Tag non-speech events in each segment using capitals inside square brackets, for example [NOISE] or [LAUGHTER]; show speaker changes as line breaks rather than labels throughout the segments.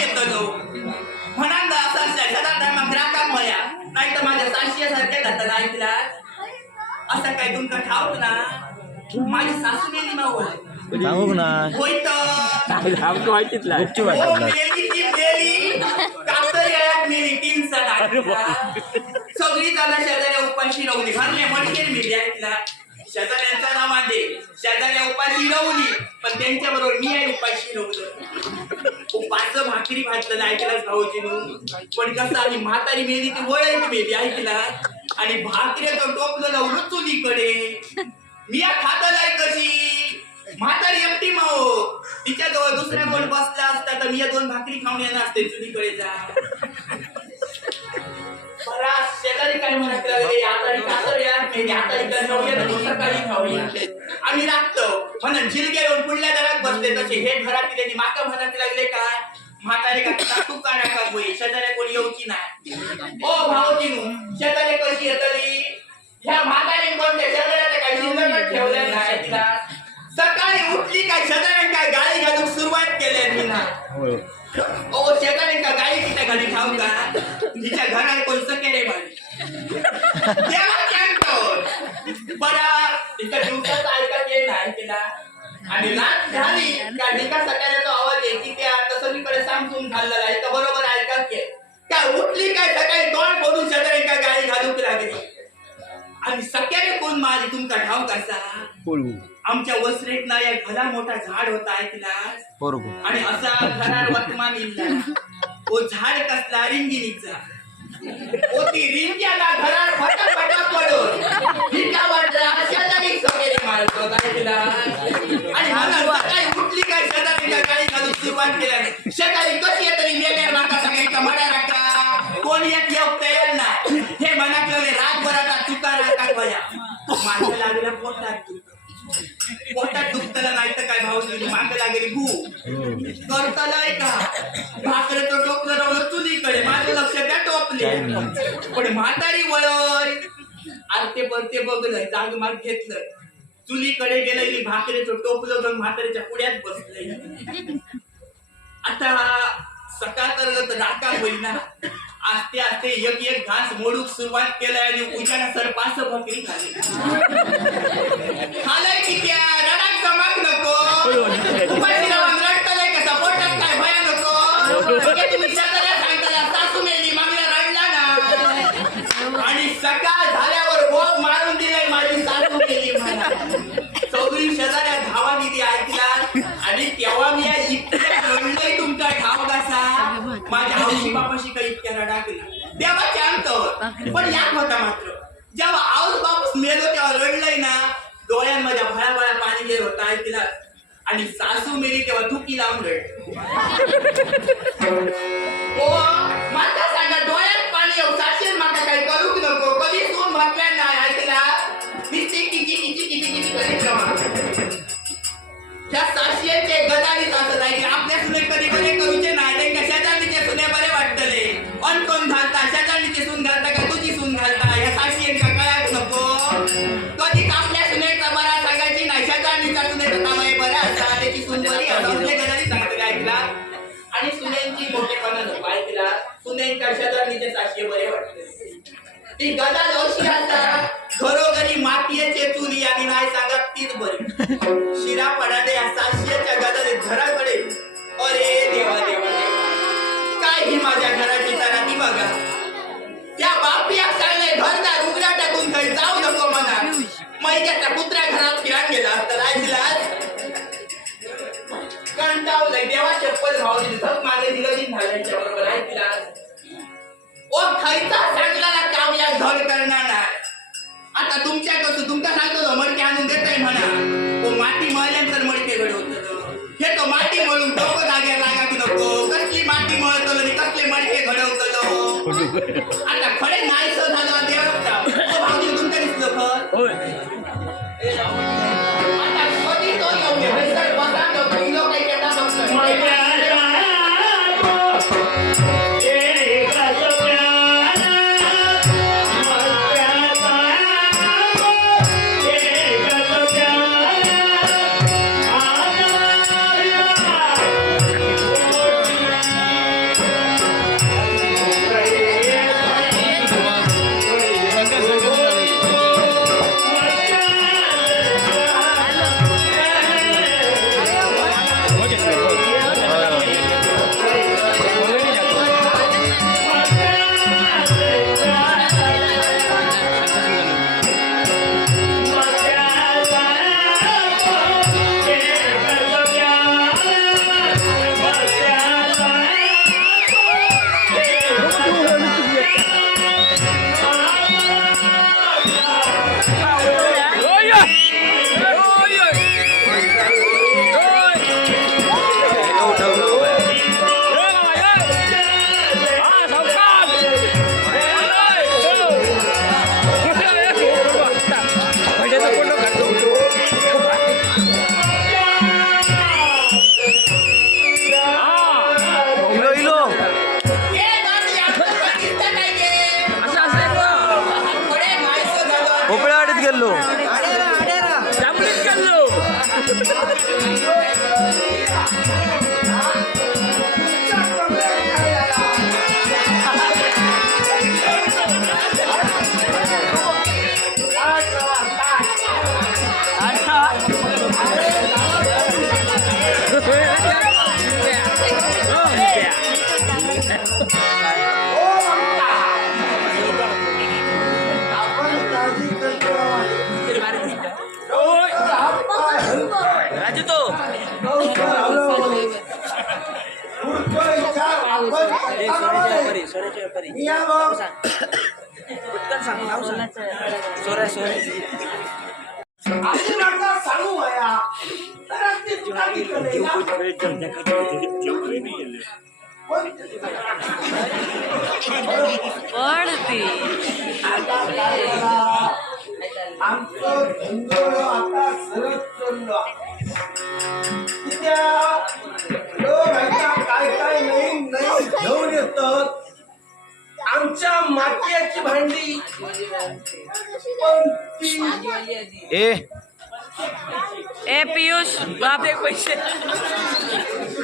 येतलो शेजारा टायमाक राखाक म्हळ्या नाही तर माझ्या सारखे जातात ऐकला असं काय तुमका ठाऊक ना? माझी सासू गेली मावळ
सांगू ना.
होय तर. हो. सगळी त्याला शेजाऱ्या उपाशी राहुली घरले मडकेर मेली ऐकला शेजाऱ्यांचा नाव दे शेजाऱ्या उपाशी नवली पण त्यांच्या बरोबर मी आहे उपाशी राहुलं उपास भाकरी भाजलं ऐकलाच भाऊजी पण कसं आली म्हातारी मेली ती वळायची मेली ऐकला? आणि भाकऱ्याचं टोपलं लावलं चुलीकडे मी या खातालाय कशी? म्हातारी एकटी माओ तिच्या जवळ दुसऱ्या कोण बसला असता तर मी या दोन भाकरी खाऊन येणार असते चुलीकडे जा. काय म्हणत लागले आता कातर या मेली आता इकडे नव्हे तर सकाळी खाऊया आम्ही लागतो म्हणून जिलगे येऊन पुढल्या घरात बसले तसे हे घरात त्यांनी माका म्हणत लागले काय? म्हातारे का तू का नका होई शेजाऱ्या कोणी येऊची नाही? ओ भाऊजीनू शेजारी कशी येतली ह्या म्हातारी कोणत्या शेजाऱ्याला काय शिल्लक ठेवल्या नाही तिला? सकाळी उठली काय शेजाऱ्या काय गाळी घालून सुरुवात केली मी ना ओ शेजारी का गाई तिच्या घरी ठाऊ का? तिच्या घरात कोण सकेरे बाई? तिच्या दिवसात ऐकत येईल नाही तिला आणि लाट झाली का निका सकाळचा आवाज आहे की त्या तसलीकडे सांगून घाललेला आहे तर बरोबर ऐकत ये त्या उठली काय सकाळी तोंड बोलून शेजारी का गाडी घालूक लागली आणि सकाळी कोण माझी तुमचा ठाव कसा आमच्या वसरेत ना एक भला मोठा झाड होता ऐकला
पोरगू
आणि असा घरार वर्तमान इल्ला ओ झाड कसला रिंगिणीचा ओ रिंग्याला घरार फटाफटा पडून सगळे मारतो आणि मला सकाळी उठली काय गाडी घालून सुरुवात केल्याने? कशी तरी मेल्या सगळ्यांचा मडा राखा येऊ तयार हे मनातलं रातभराचा तुका राखा भया माझ्या लागलं पोटात. पोटात दुखतला नाही तर काय भाऊ माग लागेल भू. करतालाय का? भाकरेचं टोपलं रावलं चुलीकडे माझं लक्ष त्या टोपले. पण म्हातारी वळय आरते परते बघलंय जाग माग घेतलं. चुलीकडे गेलं भाकरेचं टोपलं घेऊन म्हातारीच्या पुढ्यात बसलंय. आता सकाळ तर राखा होईना. आस्ते आस्ते एक एक घास मोडूक सुरुवात केलाय आणि उजाडा सरपास भाकरी खाली. खालाय की त्या रडाक चमक नको. उपाशी राहून रडतलंय काय भया नको. शेजाऱ्या सासू मेली मागला रडला ना. आणि सकाळ झाल्यावर भोग मारून दिलाय माझी सासू गेली म्हणा चौधरी शेजाऱ्या धावा निधी ऐकला आणि तेव्हा मी इतक्या रडलोय तुमचा ठाव माझ्या हौशी बापाशी काही इतक्या रडाकला देवाचे अंत पण यात होता मात्र जेव्हा आऊस बापूस मेलो तेव्हा रडलंय ना डोळ्यात माझ्या भळा भळा पाणी गेलं होतं ऐकला आणि सासू मेली तेव्हा धुकी लावून रडली ओ माता सांगा डोळ्यात पाणी येऊ साक्षी माका काही करूक नको कधी सून म्हटल्या नाही ऐकला नुसती किची किची किची किची करीत त्या साक्षीचे गदारीत असत आहे की आपल्या सुने कधी बरे करूचे नाही. ते त्यांच्या शेजारणीचे सुने बरे वाटतले. पण कोण घालता? शेजारणीचे सून घालता का तुझी सून घालता? ह्या साक्षी का नको. कधी आपल्या सुनेचा बरा सांगायची नाही. शेजारणीचा सुनेचा तामाय बरा असा. त्याची सून बरी असते गदारी सांगते ऐकला? आणि सुनेंची मोठेपणा नको ऐकला सुनेंच्या शेजारणीचे साक्षी बरे वाटते ती गदा अशी आता. घरोघरी मातीयेचे चुली आणि नाही सांगत तीच बरी शिरा पडाले साशियाच्या सातशेच्या घराकडे अरे देवा देवा काय ही माझ्या घराची तारा ती बघा. त्या बापिया सांगले घरदार उघड्या टाकून काही जाऊ नको म्हणा. मैद्याच्या कुत्र्या घरात फिरात गेला तर ऐकला कंटावलंय देवा चप्पल भाव दिली धक माझे दिलं झाल्याच्या बरोबर ऐकला. ओ खायचा धड करणार. नाही आता तुमच्या कसं तुमका सांगतो मडके आणून देताय म्हणा ओ माती मळल्यानंतर मडके घडवतो हे तो माती मळून डोकं जाग्यावर लागा की नको. कसली माती मळतलो आणि कसले मडके घडवतलो आता खडे नाही सर झालं देवता. भाऊजी तुमच्या दिसलं खर.
पटकन सांग नाव सांग. सोऱ्या सोऱ्या.
झाला? आमचं धंदो आता सरळ चाललो त्या लोक आता काय काय नवीन नवीन घेऊन येतात आमच्या मातीयाची भांडी. पण ती
ए.
ए पियुष बाप पैसे.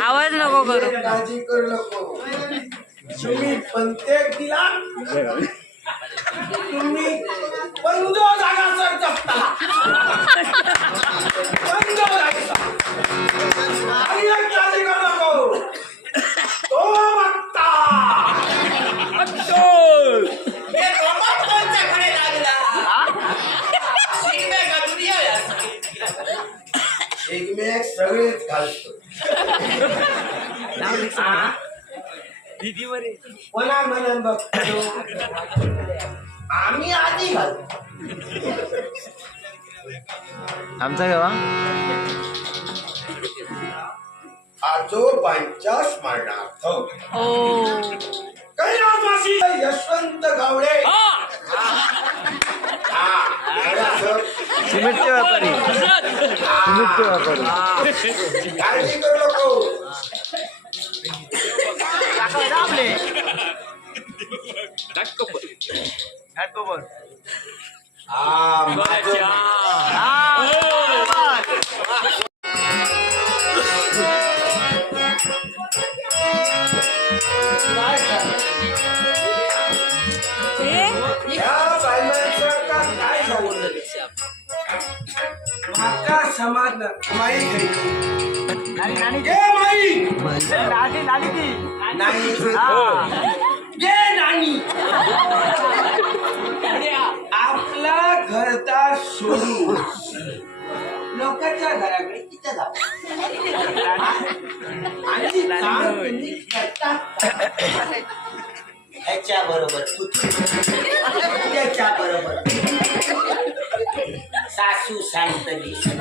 आवाज नको करू.
काळजी करू नको. तुम्ही दिला. तुम्ही जागा सर जपता. जागा आणि एक काळजी करू नको. तो बघता.
हे रोबोट कोणत्याकडे लागला शिकवे का दुनिया आहे?
एकमेक सगळेच घालतो
दीदी बरे
कोणा म्हणून बघतो आम्ही आधी घालतो
आमचा गावा
आजोबांच्या स्मरणार्थ कैलासवासी यशवंत गावडे हा, असं
सिमेंटचे व्यापारी सिमेंटचे व्यापारी
काळजी करू नको हा, समाज माई. घरी माई. नानी आपला घरदार सोडून लोकांच्या घराकडे किती जाऊ आणि काम तुम्ही करतात. ह्याच्या बरोबर त्याच्या बरोबर. सासू सांगतली सून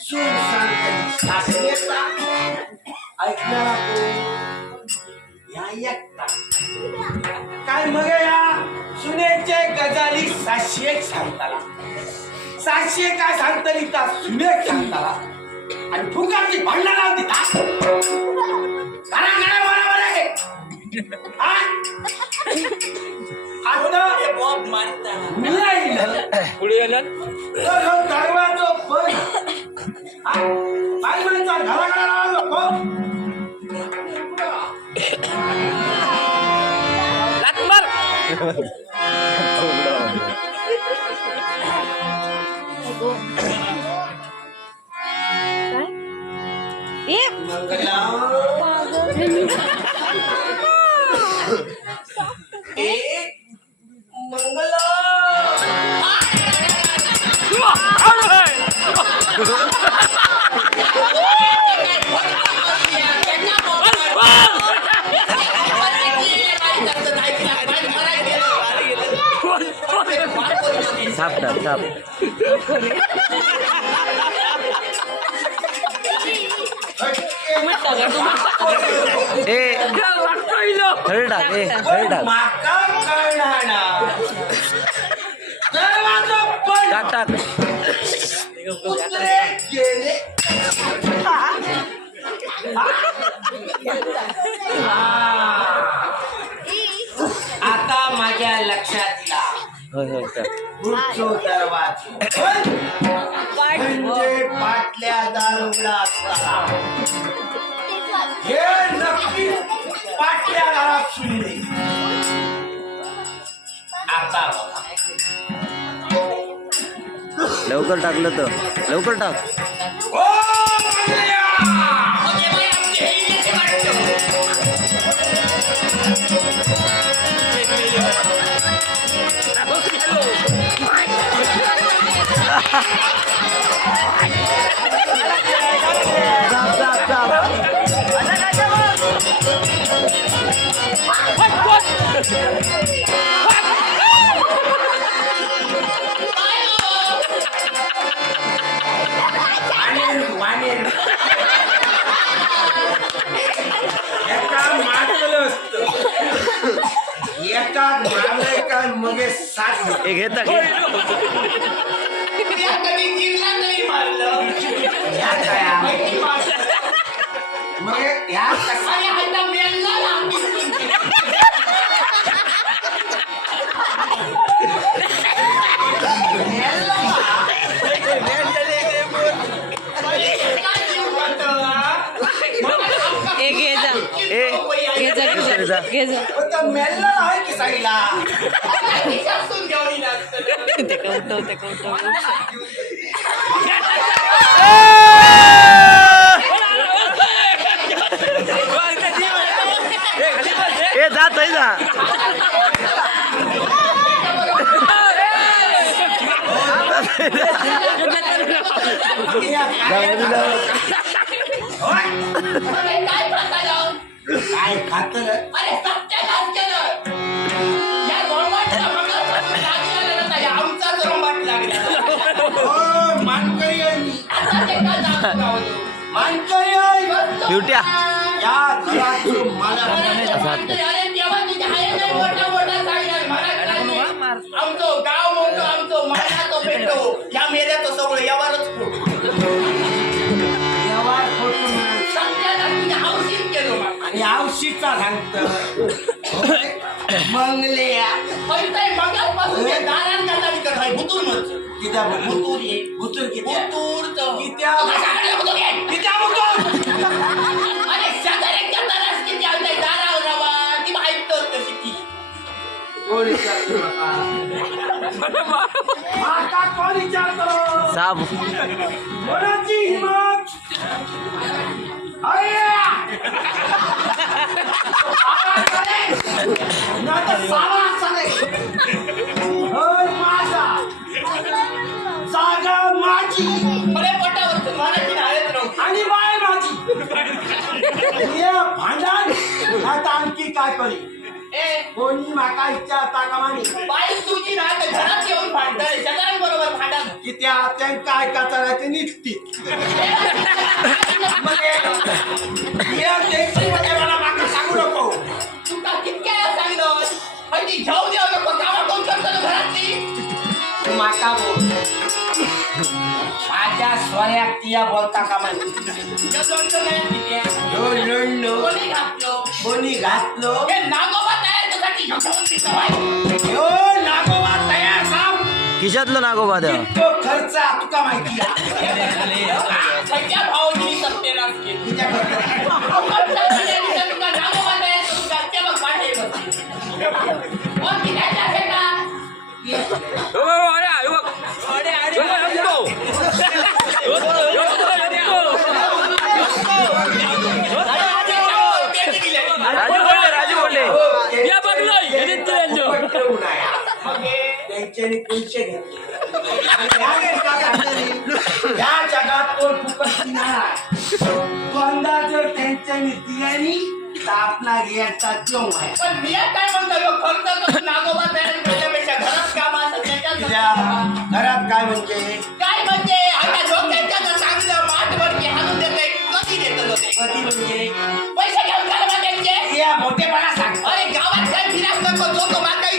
सांगतली सासरेचा ऐकणारा कोण या एकटा. काय मग या? सुनेचे गजाली सातशे एक सांगताला. सातशे काय सांगतली त्या सुनेक सांगताला. आणि फुकाची भांडणं लावती का बरोबर आहे हा? आता
बॉब मारताना
मी राहिलं
पुढे येणार
तर ह्यो दरवाजो बंद हा?
साप ए. टाक टाक टाक टाक
आता माझ्या लक्षात ला. म्हणजे पाठ पडला असता हे नक्की पाटल्या घरात सुनले आता.
लवकर टाकलं तर. लवकर टाक.
एका मग सात
घेता
ह्या काय. मग ह्या कसा
अरे आता मेलला ना. अरे, काय जीव करतो, हा? मला
ए घे जा घे जा
मेल्ला आहे की साईला. [LAUGHS]
ते कौटव ते कौटव [LAUGHS]
ए जात आहे जा
अरे, काय खाता जाऊन?
काय खात
अरे सत्यानाश केलं. या रोमांचला मंगळसूत्र लागलेलं नव्हतं, या आमचाच रोमांच लागला.
मानकरी आहे मी
आता ते का जात गावलो?
मानकरी आहे
बिवट्या
या घराचं मला
अरे तो म्हणतोय, अरे तेव्हा तुझ्या आहे नाही मोठा मोठा सांगणार मला काय नाही. आमचं गाव मोठं आमचं मानाचं भेटो या मेल्याचं सगळं यावरच फोटो विकत आहे भुतूर म्हणतो
कित्या
भुतूर ये.
भुतूर कित्या. कित्या? कित्या भुतूर
अरे किती आणलंय दारावर रवा ती ऐकतोच कशी ती?
कोण कोण कोणाची हिंमत जागा माझी
बरे पोटावर मराठी नव्हती
आणि बाय माझी हे भांडण. आता आणखी काय करी? कोणी माका विचारता का माने
बाई तुझी ना तर घरात येऊन भांडताय शेजाऱ्यांबरोबर भांडण.
की त्या त्यांका ऐकायचा ते निघती. [LAUGHS] मला माका सांगू नको.
तुका कितक्या वेळा सांगितलं पण ती जाऊ देऊ नको कामा कोण करतो ना घरातली?
माका बोल. माझ्या तिया बोलता का माने
जसं नाही तिथे.
ह्यो लढलो
कोणी घातलो?
कोणी घातलो?
हे नागोबा
नागोबा तयार
खिशातलं नागोबा द्या
तो खर्च तुका माहिती
सगळ्या
पैसे घेतले जगात- फुकट नाही जर त्यांच्यानी दिल्यानी आपला घ्यायचा जेव आहे.
पण मी एक काय म्हणतो नागोबा तयार घरात काम
काय म्हणजे
काय म्हणजे आता डोक्याच्या जर चांगलं माठवरती हाणून देते कधी देतं ते
कधी म्हणजे?
पैसे घेऊन घालवा त्यांचे?
या मोठेपणा सांग.
अरे गावात काय फिरास नको जो तो
काय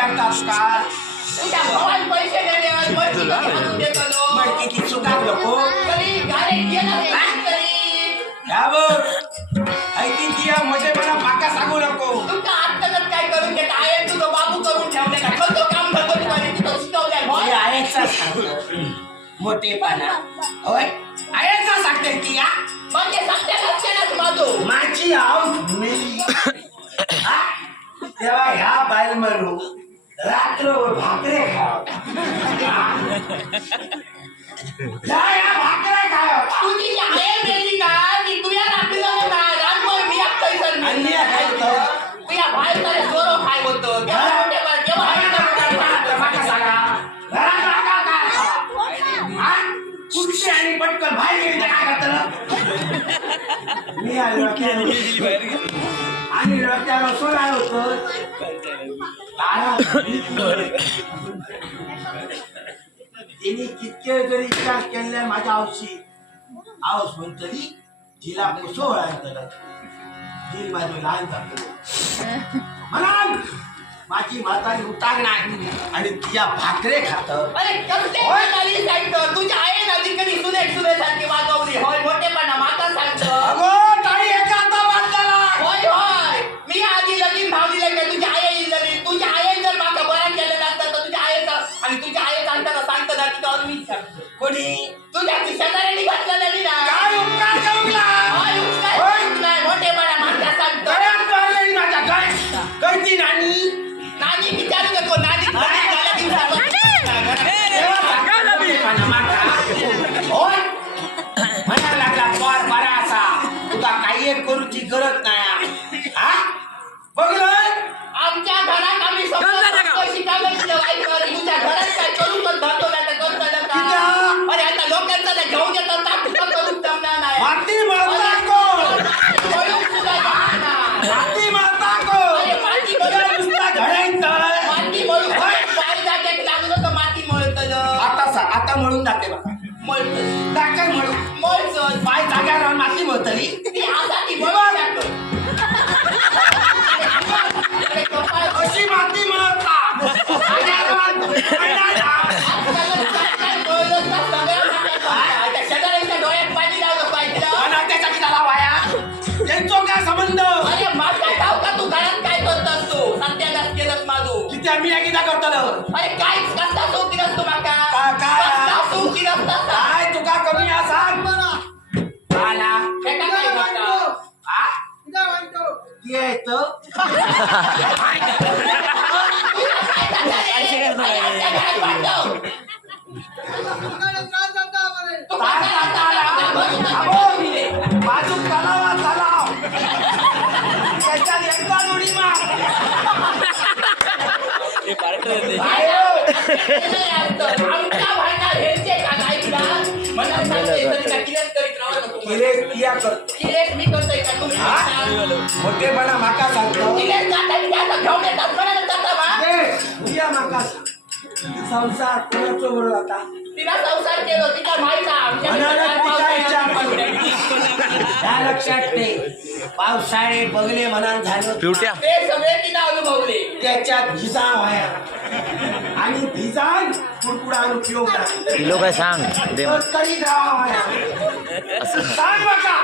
विचारतात का
तुझ्या भावाला पैसे दिले वरती किती आणून देतो तो?
मग किती चुकात नको
तरी गाडी गेलं नाही तरी.
या बघ ऐकिन की या मध्ये मला बाका सांगू नको
तुमचा आत्ताच काय करून घेत आहे तुझं बाबू करून ठेवले का करतो काम करतो तुम्हाला तिथं शिकवलंय
हे
भाऊ.
आयाचा सांगू मोठे पाना होय
आयाचा सांगते की या मग ते सांगते लक्षणच
माझं माझी आव मेली हा? तेव्हा [COUGHS] ह्या बायल मरू रात्रभर भाकरे खाव. या या भाकरे खाव.
तुझी जी आहे मेली का ती तुझ्या नातीला ना रानभर मी
आणि काय?
तुझ्या बाहेर तरी जोरो
काय? हा? पटकन बाहेर गेली तर काय करतं मी आलो आणि रस्त्यावर सोडा होतो. तिने कितके विचार केले माझ्या आवशी जिला कसो माझी लहान म्हणाल माझी म्हातारी उतार नाही आणि तिच्या भाकरे खात.
अरे नाली सांगतो तुझ्या आहे ना ती कधी सुने सुने सारखी वागवली होय मोठेपणा माता सांगतो.
अगो टाळी एका आता वाजताला
होय होय. मी आधी लगीन भावली लग्न तुझ्या सांगतो माती.
माती
अरे माती
तुला नुसता
माती लागलं तर माती मळतलं
आता सा- आता मळून जाते बघा.
मळतं
काय काय मळू?
मळचं
पाय जाग्यावर राहून माती मळतली.
ती
एकदा करतलो
अरे काय? कसला सोकी नसतो माका
काय?
कसला सोकी नसता
काय? तुका कमी या सांग आला.
फेटा काय करता?
आ? ती आहे इथं.
अरे, आमच्या घरात पाठव. तू
ताट
कसला
खाता आला. अबो, बाजू तलावा तलाव त्याच्यात एकदा उडी मार. आयो.
आमच्या भांडा हेरचे का गाईला मला सांगते तरी का किलेच करीत राहू नको.
किरे किया करतो
किलेच मी करतोय का तुम्ही
हा? मोठेपणा माका सांगतो
किलेच जाता की जाता घेऊन येतात कोणाला जाता?
ए, किया माका सांग. संसार कोणाचो बरोबर आता?
तिला संसार केलो माहीत
तिचा विचार. करू. त्या लक्षात पावसाळे बगले म्हणाल झालं.
पिवट्या.
ते सगळे तिला अनुभवले.
त्याच्यात भिजा व्हाया. आणि उपयोग नाही.
किलो काय सांग? दे मग.
तरी राहा व्हाया? सांग बघा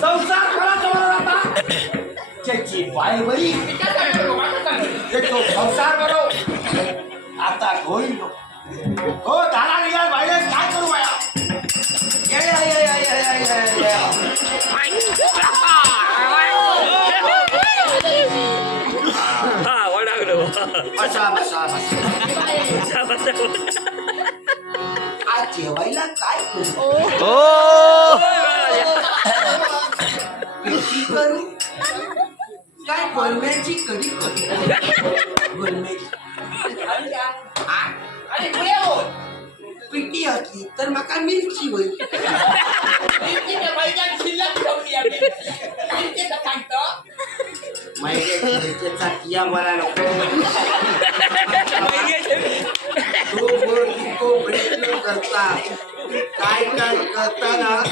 संसार कोणाचा बरोबर आता? त्याची
माझं
करो आता होईल हो धारा निघाल बाहेर काय करू बाया ये, ये, ये, ये, ये, ये, ये, ये. बसा बसा बसा आज जेवायला काय करू
ओ
कशी करू काय गोलम्याची कढी करू गोलम्याची आ,
आणि पुढे बोल.
पिटी असली तर माका मिरची होईल
मिरचीच्या शिल्लक ठेवली मिरचीचं सांगतो.
मला नको. तो बोल तो प्रयत्न करता. काय काय करताना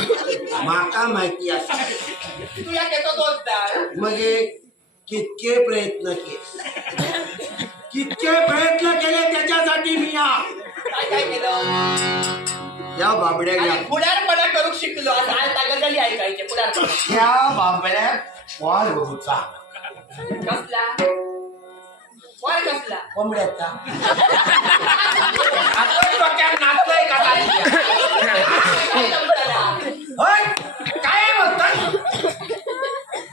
माका माहिती असते.
तुला
मग कितके प्रयत्न केले? कितके प्रयत्न केले त्याच्यासाठी मी या.
काय काय केलं?
त्या बाबड्या
आणि
घ्या
पुढारपणा करू शिकलो. ऐकायचे पुढारपणा.
त्या बाबड्या वाल होता
कसला? वर कसला?
कोंबड्याचा. आपण डोक्यात नाचलंय का काय?
काय जमतं त्याला?
होय? काय म्हणतात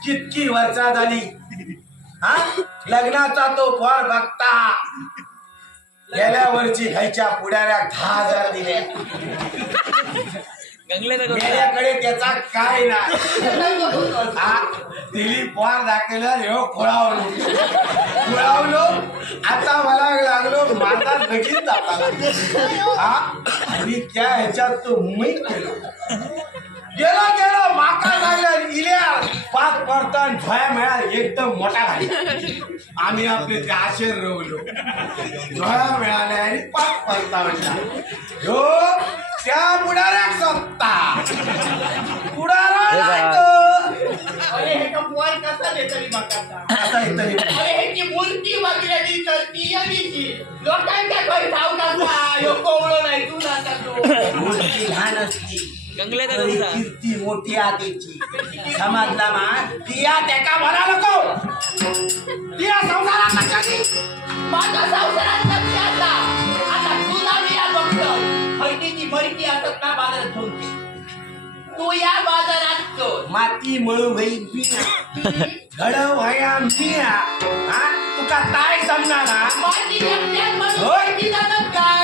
कितकी वर्षा झाली हा? लग्नाचा तो फळ बघता. गेल्या वर्षी घ्यायच्या पुढाऱ्या दहा हजार दिले मेल्याकडे त्याचा काय नाही. हा? दिली पोर दाखवलं ह्यो खोळावलो. खोळावलो आता मला लागलो माझा लगीन जाता हा? आणि त्या ह्याच्यात तो मी गेलो. गेलो गेलो माका लागलं इल्या पाच परतन झोया मिळाल एकदम मोठा झाली. आम्ही आपले ते आशेर रवलो झोया मिळाल्या आणि पाच परता म्हणला. ह्यो त्या बुडाऱ्याक सत्ता. बुडारा.
अरे हे का पोर कसा ह्याची मूर्ती लोकांच्या घरी ठाऊक असा ह्यो कोवळो नाही तू जाता तो.
मूर्ती लहान असती. तरी कीर्ती मोठी आधीची समजला मा? तिया त्याका म्हणा नको. तिया संसारात कशाची
माझा संसारात लक्ष आता. आता तुला मी या बघतो. हळदीची मळकी असत ना बाजारात ठेवते तू या बाजारात चोर
माती मळू भाई बिया घडव व्हाया मिया हा? तुका काय
एकट्यात
होय.
जातात काय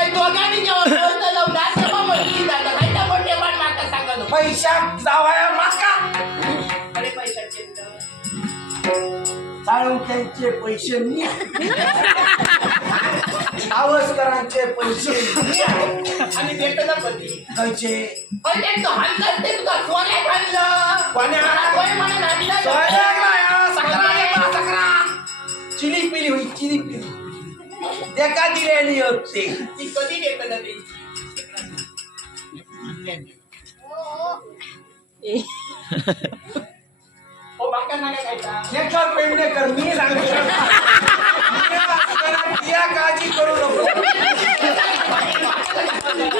माका सांगा नको.
पैशा जावाया माका
अरे पैशाचे
साळुंक्यांचे पैसे मी आवसकरांचे पैसे
आणि ना कधी पण ते तो हाणलं ते तुझा सोन्यात हाणलं.
कोण्या?
होय म्हणून हाणलं.
चिली पिली होई चिली पिली देका दिलेली होते.
ती कधी ना ते? हो, बाका
मी सांगतो या काळजी करू नको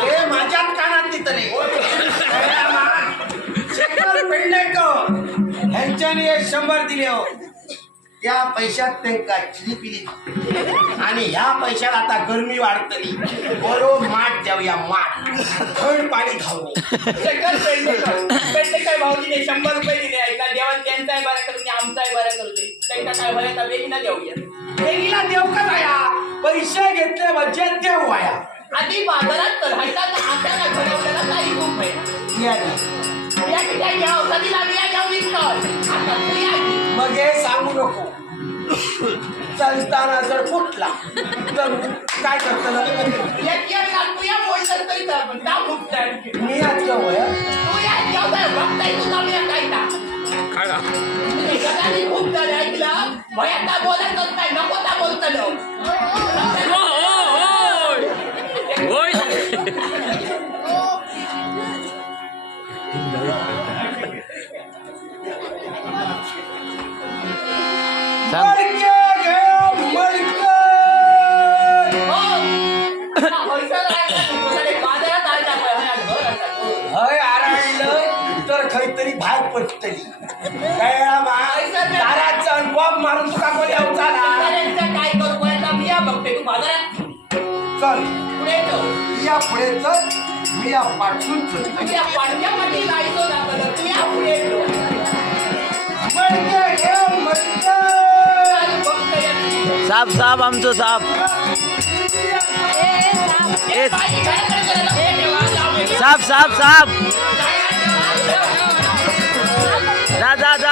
हे माझ्याच कानात तिथले शेखर पेंडेकर यांच्याने शंभर दिले हो. त्या पैशात त्यांका चिली पिली. आणि ह्या पैशात आता गरमी वाढतली. बरो माठ देऊया माठ. थंड पाणी खाऊ
पेडणेकर. पेडणेकर भाऊजीने शंभर रुपये दिले. आहे का देवा त्यांचाही बरा करून आमचाही बरा करते त्यांना काय भरायचा तर वेगळी ना देऊया
देवीला देव का जाया पैसे घेतले म्हणजे देव वाया
आधी बाजारात तर हायताना हाताला घडवलेला काही खूप आहे.
या.
या ठिकाणी घ्या कधीला बिया घेऊन विकत आता या.
मग हे सांगू नको. चालताना जर फुटला तर काय करत. मी आज वय
तू या जेवढा [LAUGHS] [LAUGHS]
हय आरायलं तर खैतरी बाहेर पडतली काय ताराचा अनुभव मारून तुका कोणी
काय करू मी या बघते तू बाजारात
चल.
पुढे येतो
या पुढे चल. मी या पाठवून चल
या पाडक्यामध्ये जायचो दाखवलं तू या पुढे
मडके घे मडके.
साप साप आमचं साप साप साप साप जा जा जा